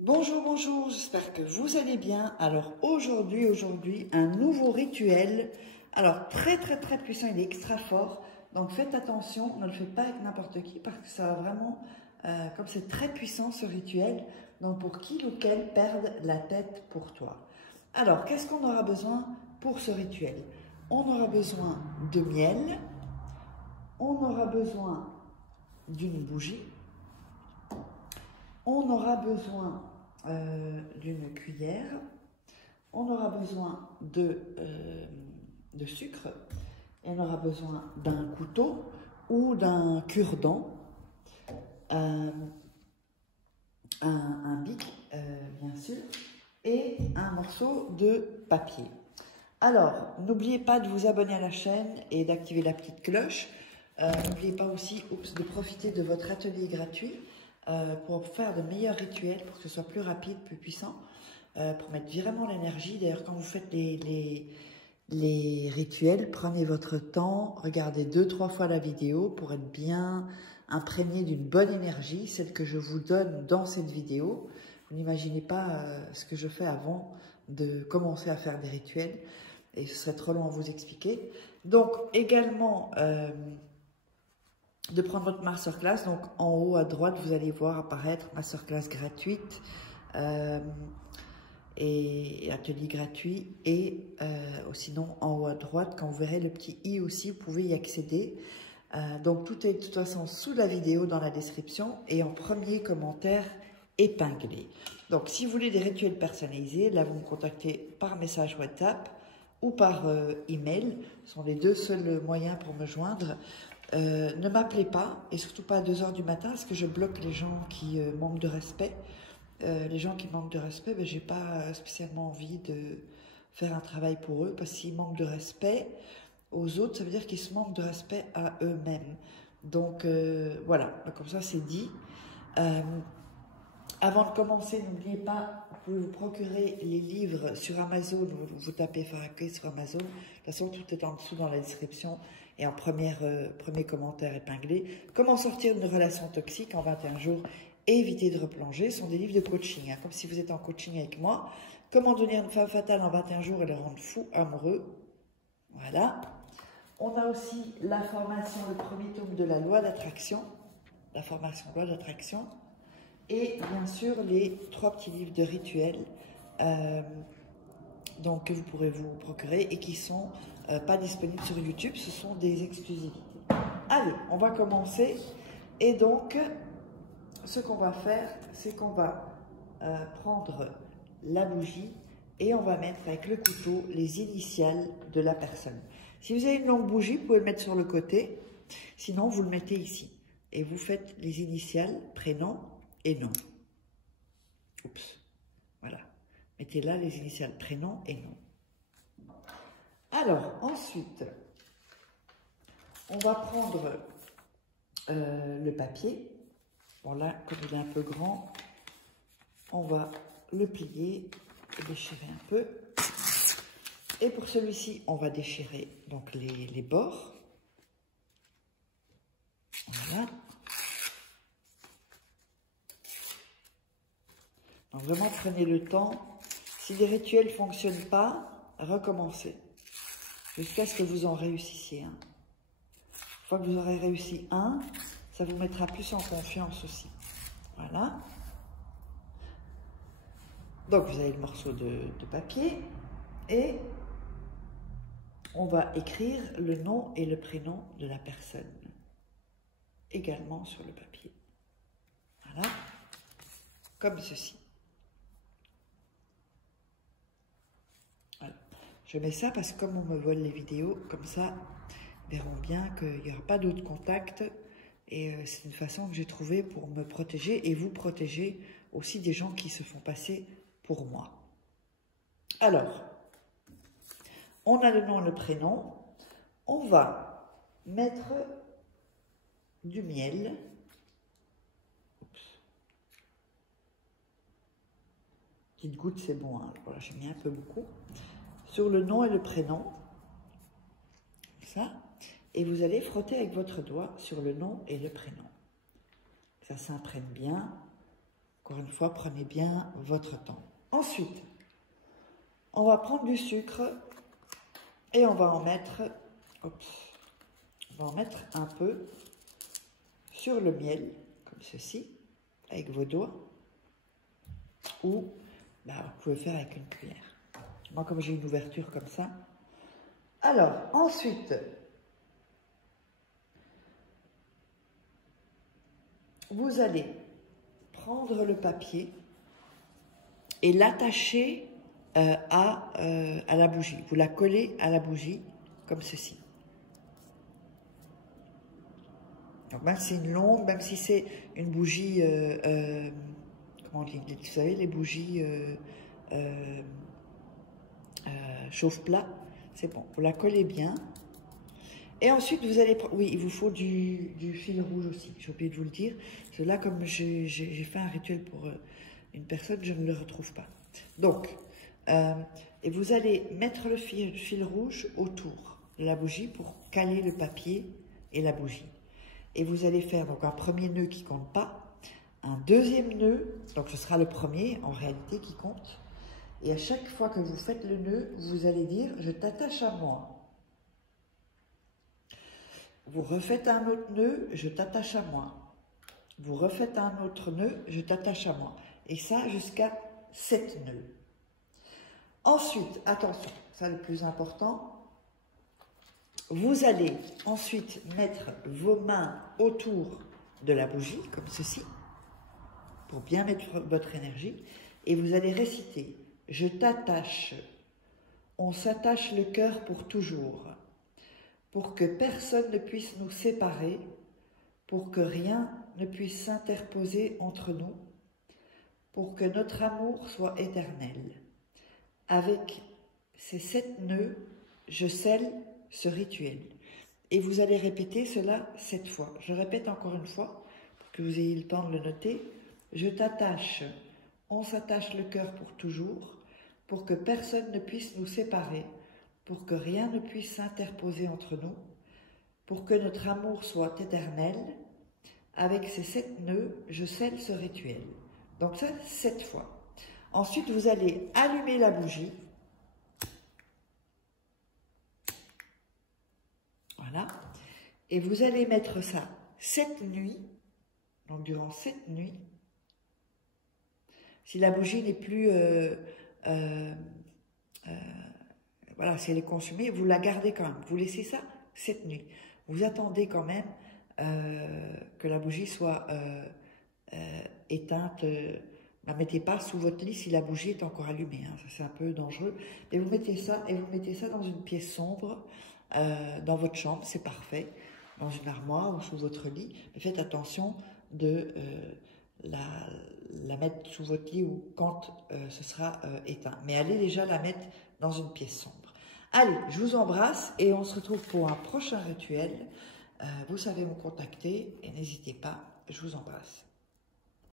Bonjour, bonjour, j'espère que vous allez bien. Alors aujourd'hui, un nouveau rituel. Alors très puissant, il est extra fort. Donc faites attention, ne le faites pas avec n'importe qui parce que ça va vraiment, comme c'est très puissant ce rituel, donc pour qu'il ou qu'elle perde la tête pour toi. Alors qu'est-ce qu'on aura besoin pour ce rituel? On aura besoin de miel, on aura besoin d'une bougie, on aura besoin d'une cuillère, on aura besoin de sucre, et on aura besoin d'un couteau ou d'un cure-dent, un bic bien sûr, et un morceau de papier. Alors, n'oubliez pas de vous abonner à la chaîne et d'activer la petite cloche. N'oubliez pas aussi de profiter de votre atelier gratuit pour faire de meilleurs rituels, pour que ce soit plus rapide, plus puissant, pour mettre vraiment l'énergie. D'ailleurs, quand vous faites les rituels, prenez votre temps, regardez 2-3 fois la vidéo pour être bien imprégné d'une bonne énergie, celle que je vous donne dans cette vidéo. Vous n'imaginez pas ce que je fais avant de commencer à faire des rituels, et ce serait trop long à vous expliquer. Donc, également, de prendre votre masterclass. Donc, en haut à droite, vous allez voir apparaître masterclass gratuite et atelier gratuit. Et sinon, en haut à droite, quand vous verrez le petit i aussi, vous pouvez y accéder. Donc, tout est de toute façon sous la vidéo dans la description et en premier commentaire épinglé. Donc, si vous voulez des rituels personnalisés, là, vous me contactez par message WhatsApp ou par email. Ce sont les deux seuls moyens pour me joindre. Ne m'appelez pas, et surtout pas à 2 h du matin, parce que je bloque les gens qui manquent de respect. Les gens qui manquent de respect, ben, j'ai pas spécialement envie de faire un travail pour eux, parce qu'ils manquent de respect aux autres, ça veut dire qu'ils se manquent de respect à eux-mêmes. Donc voilà, comme ça c'est dit. Avant de commencer, n'oubliez pas, vous pouvez vous procurer les livres sur Amazon, vous tapez Farakeh sur Amazon. De toute façon, tout est en dessous dans la description et en premier commentaire épinglé. Comment sortir d'une relation toxique en 21 jours et éviter de replonger. Ce sont des livres de coaching, hein, comme si vous êtes en coaching avec moi. Comment devenir une femme fatale en 21 jours et le rendre fou amoureux. Voilà. On a aussi la formation, le premier tome de la loi d'attraction, la formation loi d'attraction. Et bien sûr, les 3 petits livres de rituels donc, que vous pourrez vous procurer et qui ne sont pas disponibles sur YouTube. Ce sont des exclusivités. Allez, on va commencer. Et donc, ce qu'on va faire, c'est qu'on va prendre la bougie et on va mettre avec le couteau les initiales de la personne. Si vous avez une longue bougie, vous pouvez le mettre sur le côté. Sinon, vous le mettez ici. Et vous faites les initiales, prénom et nom. Oups, voilà. Mettez là les initiales prénom et nom. Alors, ensuite, on va prendre le papier. Bon là, comme il est un peu grand, on va le plier et déchirer un peu. Et pour celui-ci, on va déchirer donc les bords. Voilà. Donc vraiment, prenez le temps. Si les rituels ne fonctionnent pas, recommencez. Jusqu'à ce que vous en réussissiez un. Une fois que vous aurez réussi un, ça vous mettra plus en confiance aussi. Voilà. Donc, vous avez le morceau de papier et on va écrire le nom et le prénom de la personne. Également sur le papier. Voilà. Comme ceci. Voilà. Je mets ça parce que comme on me vole les vidéos, comme ça, ils verront bien qu'il n'y aura pas d'autres contacts. Et c'est une façon que j'ai trouvée pour me protéger et vous protéger aussi des gens qui se font passer pour moi. Alors, on a le nom et le prénom. On va mettre du miel. Oups. Petite goutte, c'est bon. Hein. Voilà, j'ai mis un peu beaucoup. Sur le nom et le prénom. Ça. Et vous allez frotter avec votre doigt sur le nom et le prénom. Ça s'imprègne bien. Encore une fois, prenez bien votre temps. Ensuite, on va prendre du sucre et on va en mettre, un peu sur le miel, comme ceci, avec vos doigts, ou vous pouvez faire avec une cuillère. Moi, comme j'ai une ouverture comme ça. Alors, ensuite, vous allez prendre le papier et l'attacher à la bougie. Vous la collez à la bougie, comme ceci. Donc, même si c'est une longue, même si c'est une bougie, comment on dit, vous savez, les bougies chauffe-plat, c'est bon. Vous la collez bien. Et ensuite, vous allez... Oui, il vous faut du fil rouge aussi. J'ai oublié de vous le dire. Parce que là, comme j'ai fait un rituel pour une personne, je ne le retrouve pas. Donc, et vous allez mettre le fil rouge autour de la bougie pour caler le papier et la bougie. Et vous allez faire donc un premier nœud qui ne compte pas, un deuxième nœud, donc ce sera le premier en réalité qui compte. Et à chaque fois que vous faites le nœud, vous allez dire « je t'attache à moi ». Vous refaites un autre nœud, je t'attache à moi. Vous refaites un autre nœud, je t'attache à moi. Et ça jusqu'à 7 nœuds. Ensuite, attention, ça le plus important, vous allez ensuite mettre vos mains autour de la bougie, comme ceci, pour bien mettre votre énergie, et vous allez réciter « Je t'attache, on s'attache le cœur pour toujours ». Pour que personne ne puisse nous séparer, pour que rien ne puisse s'interposer entre nous, pour que notre amour soit éternel. Avec ces 7 nœuds, je scelle ce rituel. Et vous allez répéter cela 7 fois. Je répète encore une fois, pour que vous ayez le temps de le noter. Je t'attache, on s'attache le cœur pour toujours, pour que personne ne puisse nous séparer, pour que rien ne puisse s'interposer entre nous, pour que notre amour soit éternel. Avec ces 7 nœuds, je scelle ce rituel. Donc ça, 7 fois. Ensuite, vous allez allumer la bougie. Voilà. Et vous allez mettre ça 7 nuits, donc durant 7 nuits. Si la bougie n'est plus... voilà, si elle est consumée, vous la gardez quand même. Vous laissez ça 7 nuits. Vous attendez quand même que la bougie soit éteinte. Ne la mettez pas sous votre lit si la bougie est encore allumée. Hein. Ça, c'est un peu dangereux. Mais vous mettez ça et vous mettez ça dans une pièce sombre, dans votre chambre, c'est parfait. Dans une armoire ou sous votre lit. Mais faites attention de la mettre sous votre lit ou quand ce sera éteint. Mais allez déjà la mettre dans une pièce sombre. Allez, je vous embrasse et on se retrouve pour un prochain rituel. Vous savez me contacter et n'hésitez pas, je vous embrasse.